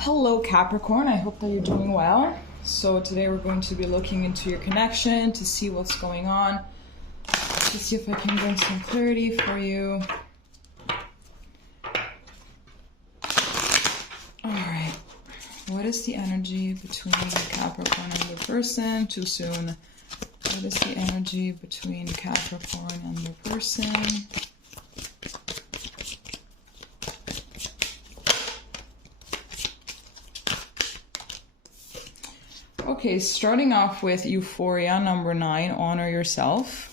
Hello Capricorn, I hope that you're doing well. So today we're going to be looking into your connection to see what's going on, to see if I can bring some clarity for you. Alright, what is the energy between Capricorn and the person? Too soon. What is the energy between Capricorn and the person? Okay, starting off with Euphoria, number 9, honor yourself.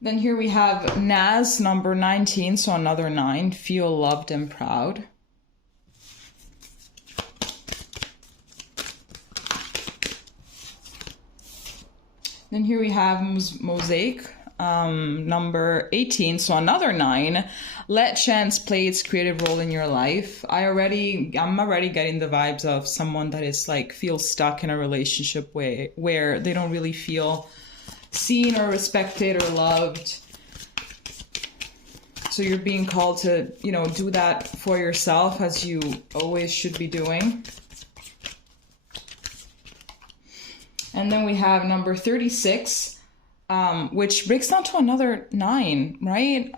Then here we have Naz, number 19, so another 9, feel loved and proud. Then here we have Mosaic, number 18, so another 9. Let chance play its creative role in your life. I'm already getting the vibes of someone that is like feels stuck in a relationship where they don't really feel seen or respected or loved. So you're being called to, do that for yourself, as you always should be doing. And then we have number 36, which breaks down to another 9, right?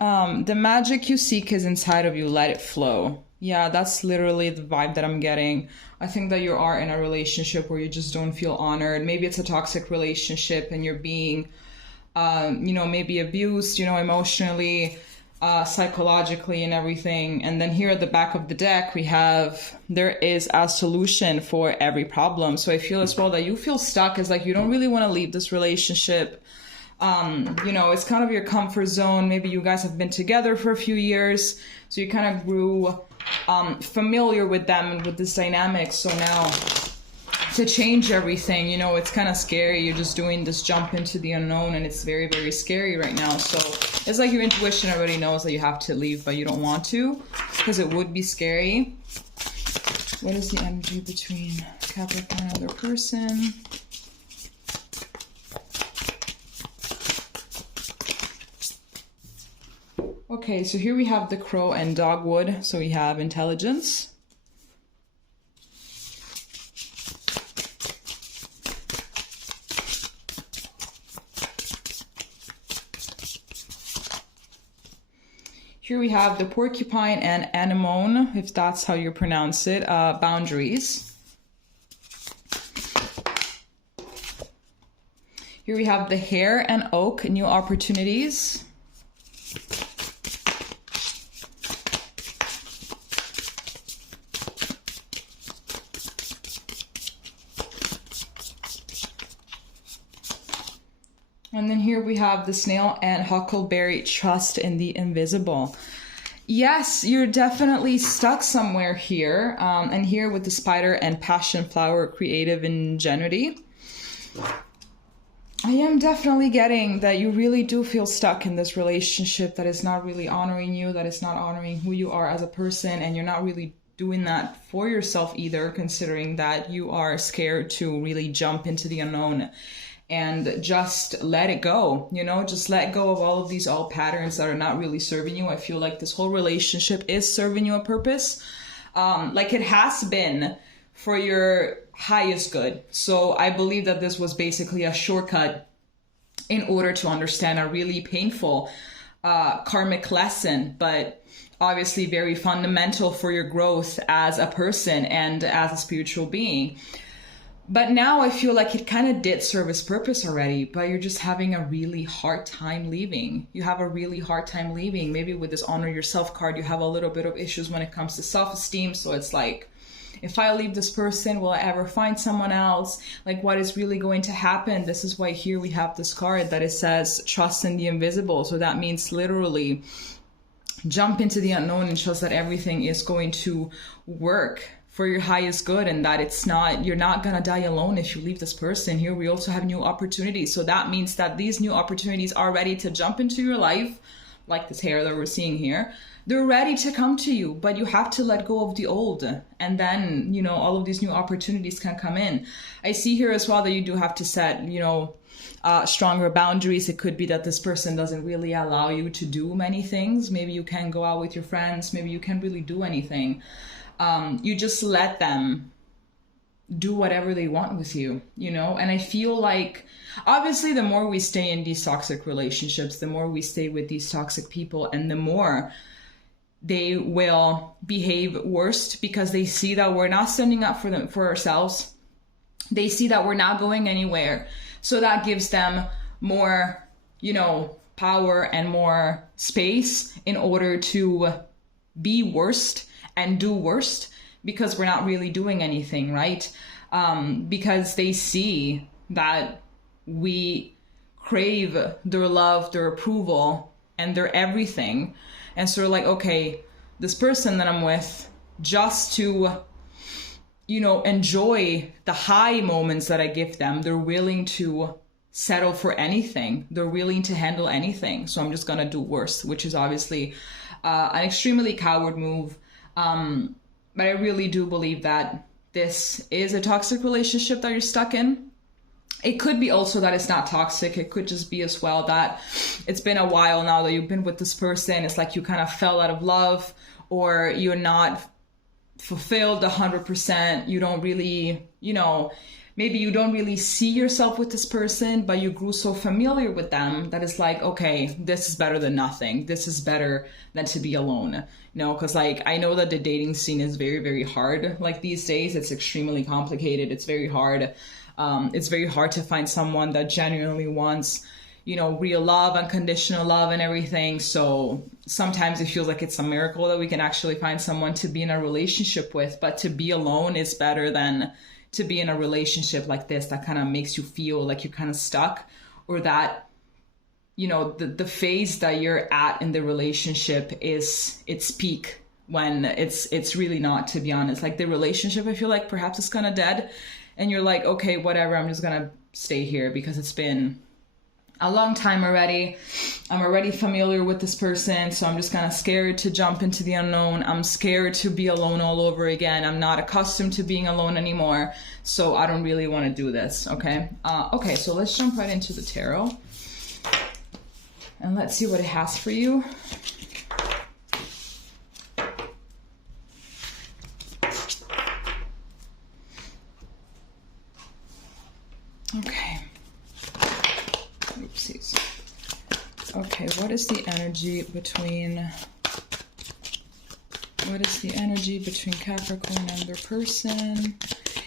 The magic you seek is inside of you. Let it flow. Yeah, that's literally the vibe that I'm getting. I think that you are in a relationship where you just don't feel honored. Maybe it's a toxic relationship and you're being, maybe abused, emotionally, psychologically and everything. And then here at the back of the deck, we have, there is a solution for every problem. So I feel as well that you feel stuck, as like you don't really want to leave this relationship. It's kind of your comfort zone. Maybe you guys have been together for a few years, so you kind of grew familiar with them and with this dynamic. So now to change everything, it's kind of scary. You're just doing this jump into the unknown, and it's very, very scary right now. So it's like your intuition already knows that you have to leave, but you don't want to because it would be scary. What is the energy between Capricorn and their person? Okay, so here we have the Crow and Dogwood. So we have intelligence. Here we have the Porcupine and Anemone, if that's how you pronounce it, boundaries. Here we have the Hare and Oak, new opportunities. And then here we have the Snail and Huckleberry, trust in the invisible. Yes, you're definitely stuck somewhere here. And here with the Spider and Passion Flower, creative ingenuity. I am definitely getting that you really do feel stuck in this relationship that is not really honoring you, that is not honoring who you are as a person, and you're not really doing that for yourself either, considering that you are scared to really jump into the unknown and just let it go, just let go of all of these old patterns that are not really serving you. I feel like this whole relationship is serving you a purpose, like it has been for your highest good. So I believe that this was basically a shortcut in order to understand a really painful karmic lesson, but obviously very fundamental for your growth as a person and as a spiritual being. But now I feel like it kind of did serve its purpose already, but you're just having a really hard time leaving. You have a really hard time leaving. Maybe with this honor yourself card, you have a little bit of issues when it comes to self-esteem. So it's like, if I leave this person, will I ever find someone else? Like, what is really going to happen? This is why here we have this card that it says trust in the invisible. So that means literally jump into the unknown and trust that everything is going to work for your highest good, and that you're not gonna die alone if you leave this person. Here we also have new opportunities. So that means that these new opportunities are ready to jump into your life, like this hair that we're seeing here, they're ready to come to you, but you have to let go of the old. And then, you know, all of these new opportunities can come in. I see here as well that you do have to set, you know, stronger boundaries. It could be that this person doesn't really allow you to do many things. Maybe you can't go out with your friends. Maybe you can't really do anything. You just let them do whatever they want with you, you know? And I feel like, obviously, the more we stay in these toxic relationships, the more we stay with these toxic people, and the more they will behave worst, because they see that we're not standing up for them, for ourselves. They see that we're not going anywhere. So that gives them more, you know, power and more space in order to be worst and do worst, because we're not really doing anything, right? Because they see that we crave their love, their approval, and their everything. And so they're like, okay, this person that I'm with, just to, you know, enjoy the high moments that I give them, they're willing to settle for anything. They're willing to handle anything. So I'm just going to do worse, which is obviously an extremely coward move. But I really do believe that this is a toxic relationship that you're stuck in. It could be also that it's not toxic. It could just be as well that it's been a while now that you've been with this person. It's like you kind of fell out of love, or you're not fulfilled 100%. You don't really, you know, maybe you don't really see yourself with this person, but you grew so familiar with them that it's like, okay, this is better than nothing. This is better than to be alone. You know, because like, I know that the dating scene is very, very hard. Like these days, it's extremely complicated. It's very hard. It's very hard to find someone that genuinely wants, you know, real love, unconditional love and everything. So sometimes it feels like it's a miracle that we can actually find someone to be in a relationship with, but to be alone is better than to be in a relationship like this that kind of makes you feel like you're kind of stuck, or that, you know, the phase that you're at in the relationship is its peak, when it's really not, to be honest. Like the relationship, I feel like perhaps it's kind of dead, and you're like, okay, whatever, I'm just gonna stay here because it's been a long time already. I'm already familiar with this person, so I'm just kind of scared to jump into the unknown. I'm scared to be alone all over again. I'm not accustomed to being alone anymore, so I don't really want to do this, okay? Okay, so let's jump right into the tarot, and let's see what it has for you. Okay. Oopsies. Okay, what is the energy between Capricorn and their person?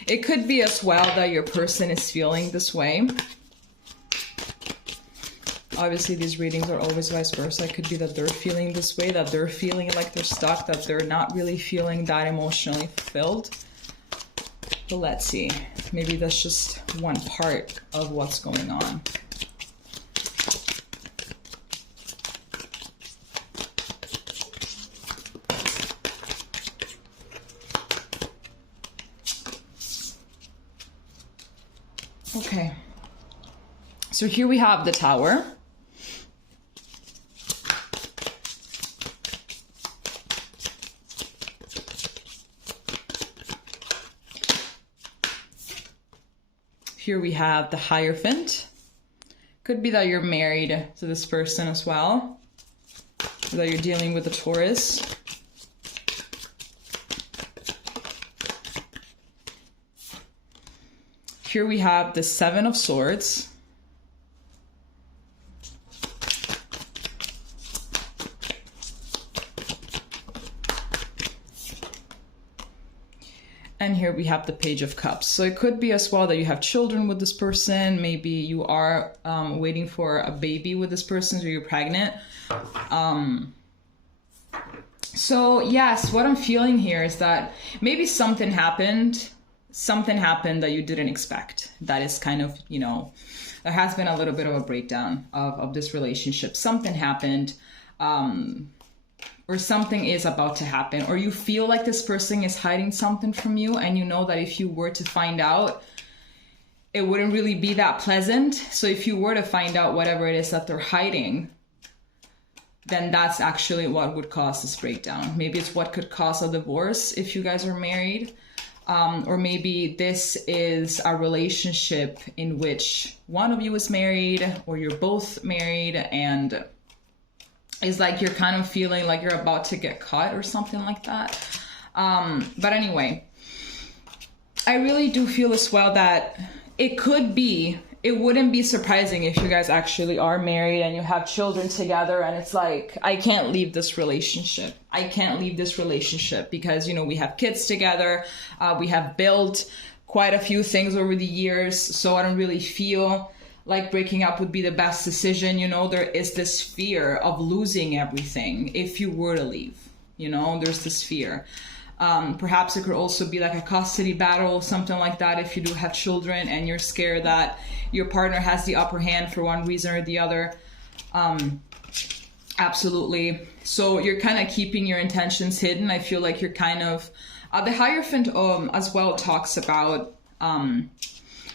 It could be as well that your person is feeling this way. Obviously, these readings are always vice versa. It could be that they're feeling this way, that they're feeling like they're stuck, that they're not really feeling that emotionally fulfilled. But let's see. Maybe that's just one part of what's going on. Okay. So here we have the Tower. Here we have the Hierophant. Could be that you're married to this person as well, or that you're dealing with a Taurus. Here we have the Seven of Swords. And here we have the Page of Cups. So it could be as well that you have children with this person. Maybe you are waiting for a baby with this person, so you're pregnant. So yes, what I'm feeling here is that maybe something happened that you didn't expect. That is kind of, you know, there has been a little bit of a breakdown of this relationship. Something happened. Or something is about to happen, or you feel like this person is hiding something from you, and you know that if you were to find out, it wouldn't really be that pleasant. So if you were to find out whatever it is that they're hiding, then that's actually what would cause this breakdown. Maybe it's what could cause a divorce if you guys are married. Or maybe this is a relationship in which one of you is married or you're both married, and it's like you're kind of feeling like you're about to get caught or something like that. But anyway, I really do feel as well that it wouldn't be surprising if you guys actually are married and you have children together, and it's like, I can't leave this relationship. I can't leave this relationship because, you know, we have kids together. We have built quite a few things over the years. So I don't really feel like breaking up would be the best decision. You know, there is this fear of losing everything if you were to leave. You know, there's this fear. Perhaps it could also be like a custody battle, something like that, if you do have children and you're scared that your partner has the upper hand for one reason or the other. Absolutely. So you're kind of keeping your intentions hidden. I feel like you're kind of... the Hierophant as well talks about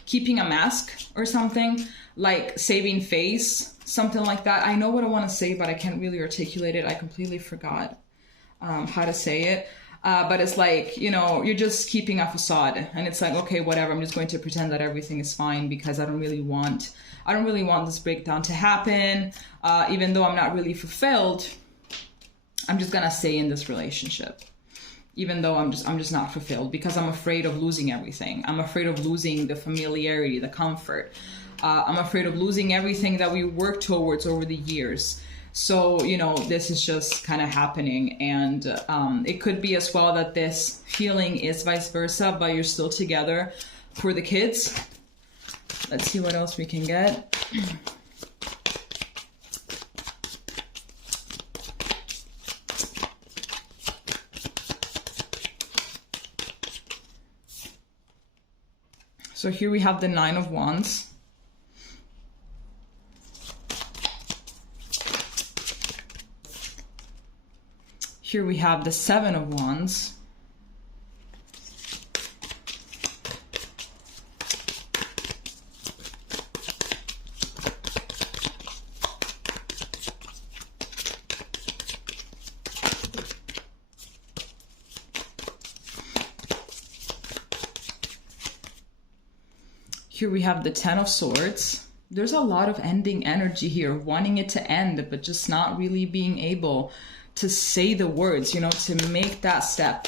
keeping a mask or something, like saving face, something like that. I know what I want to say, but I can't really articulate it. I completely forgot how to say it. But it's like, you know, you're just keeping a facade, and it's like, okay, whatever, I'm just going to pretend that everything is fine because I don't really want this breakdown to happen. Even though I'm not really fulfilled, I'm just gonna stay in this relationship. Even though I'm just not fulfilled because I'm afraid of losing everything. I'm afraid of losing the familiarity, the comfort. I'm afraid of losing everything that we worked towards over the years. So, you know, this is just kind of happening, and it could be as well that this feeling is vice versa, but you're still together for the kids. Let's see what else we can get. So here we have the Nine of Wands. Here we have the Seven of Wands. Here we have the Ten of Swords. There's a lot of ending energy here, wanting it to end, but just not really being able to say the words, you know, to make that step.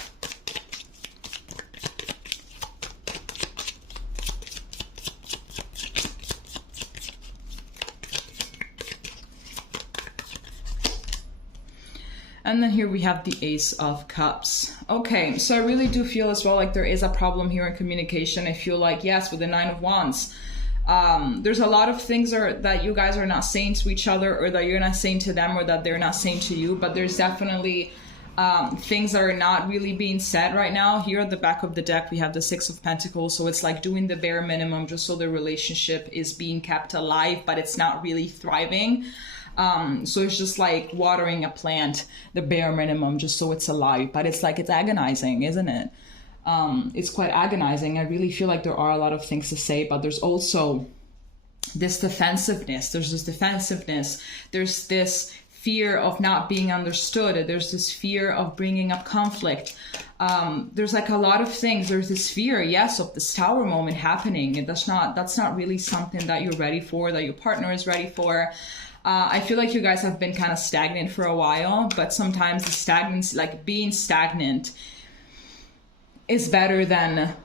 And then here we have the Ace of Cups. Okay, so I really do feel as well like there is a problem here in communication. I feel like, yes, with the Nine of Wands, there's a lot of things that you guys are not saying to each other, or that you're not saying to them, or that they're not saying to you, but there's definitely things that are not really being said right now. Here at the back of the deck, we have the Six of Pentacles, so it's like doing the bare minimum just so the relationship is being kept alive, but it's not really thriving. So it's just like watering a plant, the bare minimum, just so it's alive, but it's like, it's agonizing, isn't it? It's quite agonizing. I really feel like there are a lot of things to say, but there's also this defensiveness. There's this fear of not being understood. There's this fear of bringing up conflict. There's like a lot of things. There's this fear, yes, of this Tower moment happening. And that's not really something that you're ready for, that your partner is ready for. I feel like you guys have been kind of stagnant for a while, but sometimes the stagnancy, like being stagnant, is better than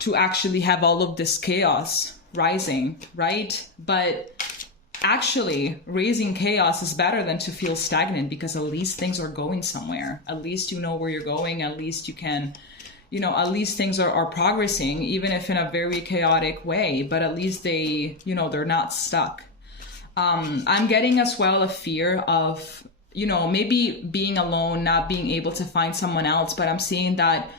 to actually have all of this chaos rising, right? But actually raising chaos is better than to feel stagnant, because at least things are going somewhere. At least you know where you're going. At least you can, you know, at least things are progressing, even if in a very chaotic way, but at least they, you know, they're not stuck. I'm getting as well a fear of, you know, maybe being alone, not being able to find someone else, but I'm seeing that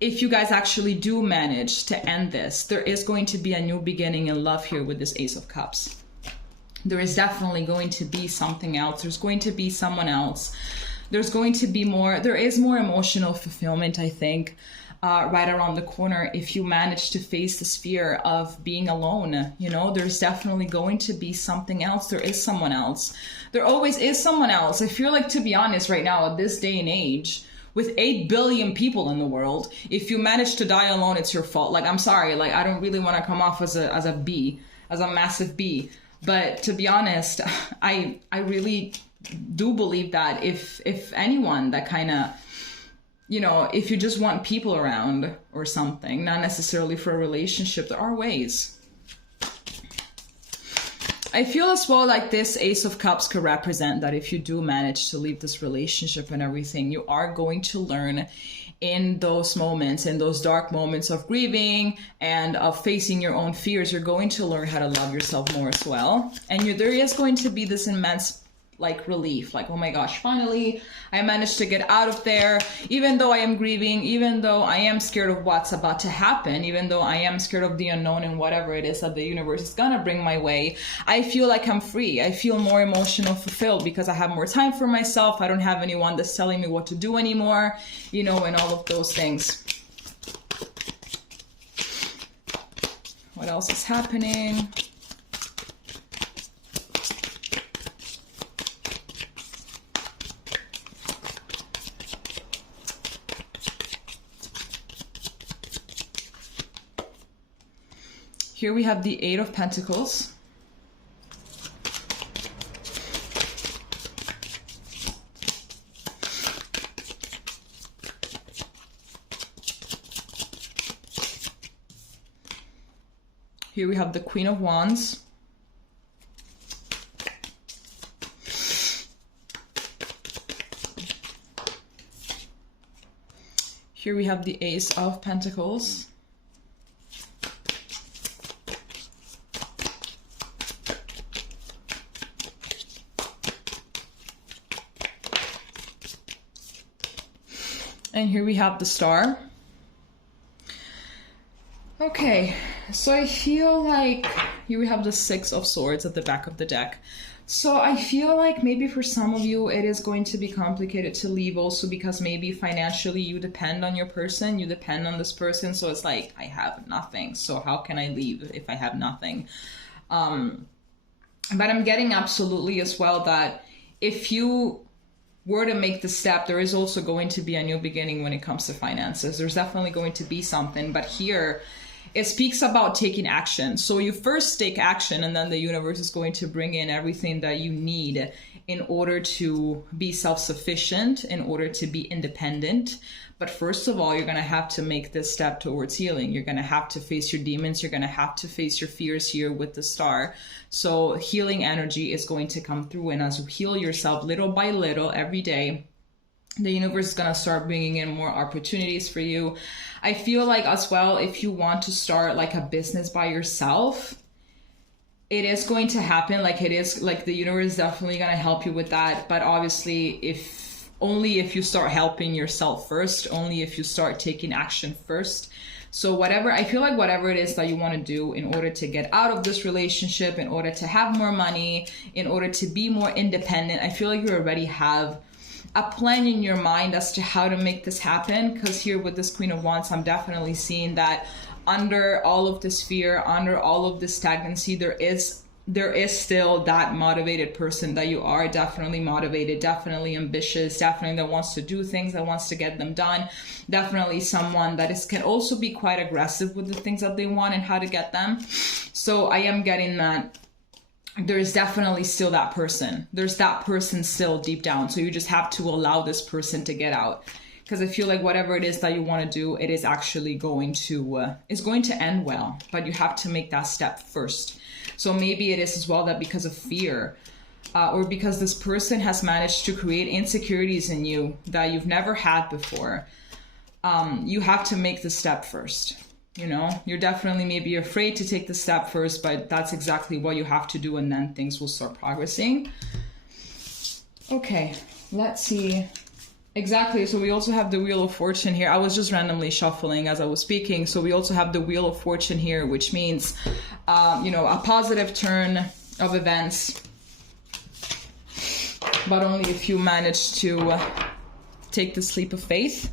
if you guys actually do manage to end this, there is going to be a new beginning in love here with this Ace of Cups. There is definitely going to be something else. There's going to be someone else. There's going to be more, there is more emotional fulfillment, I think. right around the corner if you manage to face this fear of being alone. You know, there's definitely going to be something else. There is someone else. There always is someone else. I feel like, to be honest, right now, at this day and age, with 8 billion people in the world, if you manage to die alone, it's your fault. Like, I'm sorry, like, I don't really want to come off as a B, as a massive B. But to be honest, I really do believe that if anyone that kind of, you know, if you just want people around or something, not necessarily for a relationship, there are ways. I feel as well like this Ace of Cups could represent that if you do manage to leave this relationship and everything, you are going to learn in those moments, in those dark moments of grieving and of facing your own fears, you're going to learn how to love yourself more as well. And there is going to be this immense like relief, like, oh my gosh, finally I managed to get out of there, even though I am grieving, even though I am scared of what's about to happen, even though I am scared of the unknown and whatever it is that the universe is gonna bring my way. I feel like I'm free. I feel more emotional fulfilled because I have more time for myself. I don't have anyone that's telling me what to do anymore, you know, and all of those things. What else is happening? Here we have the 8 of Pentacles. Here we have the Queen of Wands. Here we have the Ace of Pentacles. And here we have the Star. Okay, so I feel like here we have the 6 of Swords at the back of the deck. So I feel like maybe for some of you it is going to be complicated to leave also because maybe financially you depend on your person, you depend on this person. So it's like, I have nothing. So how can I leave if I have nothing? But I'm getting absolutely as well that if you were to make the step, there is also going to be a new beginning when it comes to finances. There's definitely going to be something, but here it speaks about taking action. So you first take action and then the universe is going to bring in everything that you need in order to be self-sufficient, in order to be independent. But first of all, you're going to have to make this step towards healing. You're going to have to face your demons. You're going to have to face your fears here with the Star. So healing energy is going to come through. And as you heal yourself little by little every day, the universe is going to start bringing in more opportunities for you. I feel like as well, if you want to start like a business by yourself, it is going to happen. Like it is like the universe is definitely going to help you with that. But obviously, only if you start helping yourself first, only if you start taking action first. So I feel like whatever it is that you want to do in order to get out of this relationship, in order to have more money, in order to be more independent, I feel like you already have a plan in your mind as to how to make this happen. Because here with this Queen of Wands, I'm definitely seeing that under all of this fear, under all of this stagnancy, there is still that motivated person that you are. Definitely motivated, definitely ambitious, definitely that wants to do things, that wants to get them done. Definitely someone that can also be quite aggressive with the things that they want and how to get them. So I am getting that there's definitely still that person. There's that person still deep down. So you just have to allow this person to get out. Because I feel like whatever it is that you want to do, it is actually going to end well. But you have to make that step first. So maybe it is as well that because of fear, or because this person has managed to create insecurities in you that you've never had before, you have to make the step first. You know, you're definitely maybe afraid to take the step first, but that's exactly what you have to do, and then things will start progressing. Okay, let's see. Exactly. So we also have the Wheel of Fortune here. I was just randomly shuffling as I was speaking. So we also have the Wheel of Fortune here, which means, a positive turn of events, but only if you manage to take this leap of faith.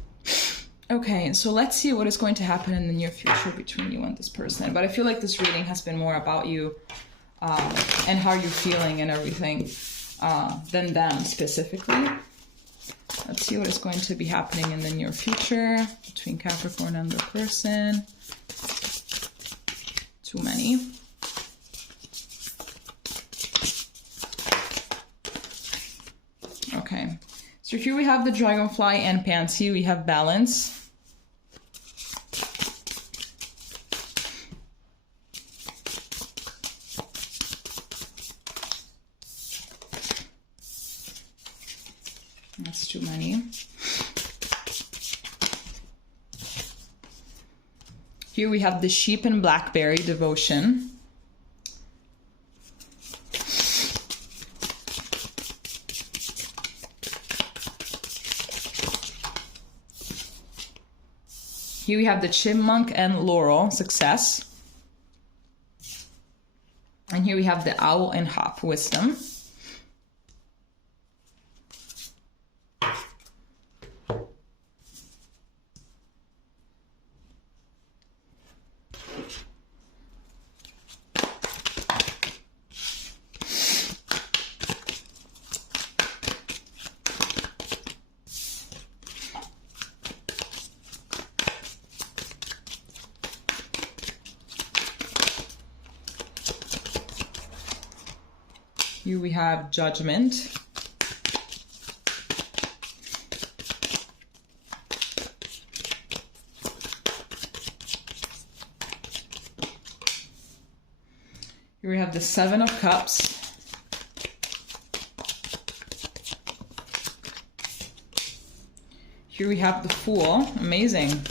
Okay, so let's see what is going to happen in the near future between you and this person. But I feel like this reading has been more about you and how you're feeling and everything than them specifically. Let's see what is going to be happening in the near future between Capricorn and the person. Too many. Okay, so here we have the Dragonfly and Pansy. We have balance. That's too many. Here we have the Sheep and Blackberry, Devotion. Here we have the Chipmunk and Laurel, Success. And here we have the Owl and Hop, Wisdom. Here we have Judgment. Here we have the Seven of Cups. Here we have the Fool. Amazing.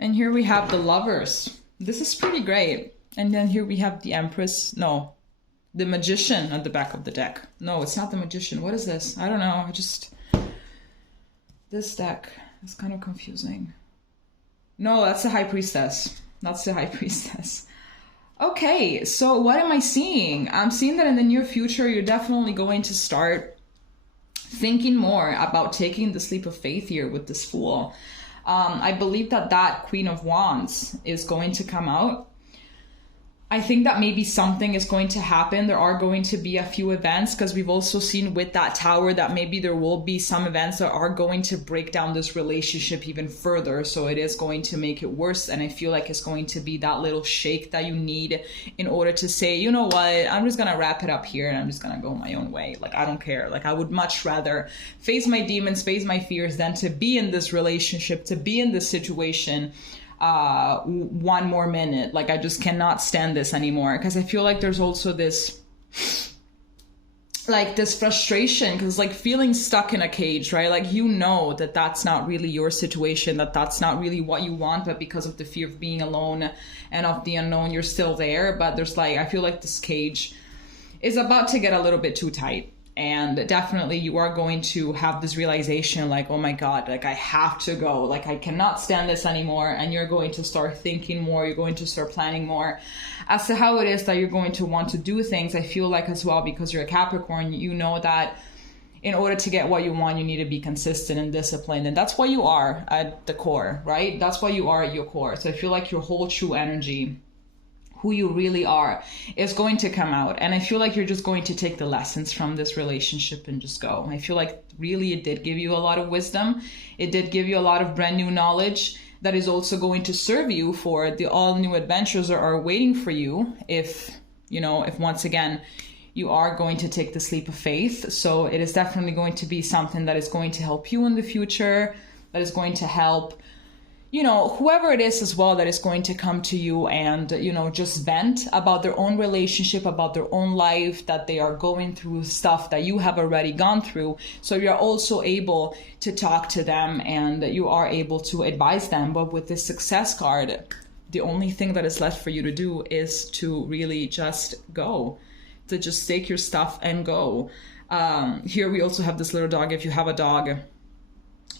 And here we have the Lovers. This is pretty great. And then here we have the Empress. No, the Magician at the back of the deck. No, it's not the Magician. What is this? I don't know. This deck is kind of confusing. No, that's the High Priestess. That's the High Priestess. Okay, so what am I seeing? I'm seeing that in the near future, you're definitely going to start thinking more about taking the leap of faith here with this Fool. I believe that Queen of Wands is going to come out. I think that maybe something is going to happen. There are going to be a few events, because we've also seen with that Tower that maybe there will be some events that are going to break down this relationship even further. So it is going to make it worse. And I feel like it's going to be that little shake that you need in order to say, you know what, I'm just going to wrap it up here and I'm just going to go my own way. Like, I don't care. Like, I would much rather face my demons, face my fears than to be in this relationship, to be in this situation one more minute. Like, I just cannot stand this anymore, because I feel like there's also this frustration, because like feeling stuck in a cage, right? Like, you know that that's not really your situation, that that's not really what you want, but because of the fear of being alone and of the unknown, you're still there. But there's like, I feel like this cage is about to get a little bit too tight. And definitely you are going to have this realization like, oh my God, like I have to go, like I cannot stand this anymore. And you're going to start thinking more, you're going to start planning more as to how it is that you're going to want to do things. I feel like as well, because you're a Capricorn, you know that in order to get what you want, you need to be consistent and disciplined. And that's what you are at the core, right? That's what you are at your core. So I feel like your whole true energy, who you really are, is going to come out. And I feel like you're just going to take the lessons from this relationship and just go. I feel like really it did give you a lot of wisdom. It did give you a lot of brand new knowledge that is also going to serve you for the all new adventures that are waiting for you if once again, you are going to take this leap of faith. So it is definitely going to be something that is going to help you in the future, that is going to help whoever it is as well, that is going to come to you and, just vent about their own relationship, about their own life, that they are going through stuff that you have already gone through. So you're also able to talk to them and you are able to advise them. But with this Success card, the only thing that is left for you to do is to really just go, to just take your stuff and go. Here we also have this little dog. If you have a dog,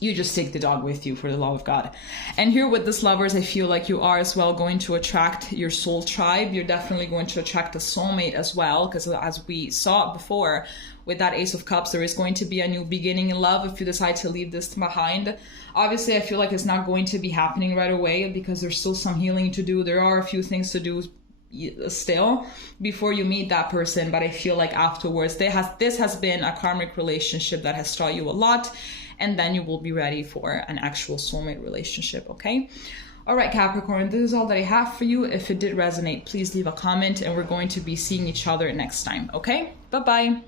you just take the dog with you, for the love of God. And here with this Lovers, I feel like you are as well going to attract your soul tribe. You're definitely going to attract a soulmate as well, because as we saw before with that Ace of Cups, there is going to be a new beginning in love if you decide to leave this behind. Obviously, I feel like it's not going to be happening right away because there's still some healing to do. There are a few things to do still before you meet that person, but I feel like afterwards this has been a karmic relationship that has taught you a lot, and then you will be ready for an actual soulmate relationship. Okay, all right, Capricorn, this is all that I have for you. If it did resonate, please leave a comment, and we're going to be seeing each other next time. Okay, bye bye.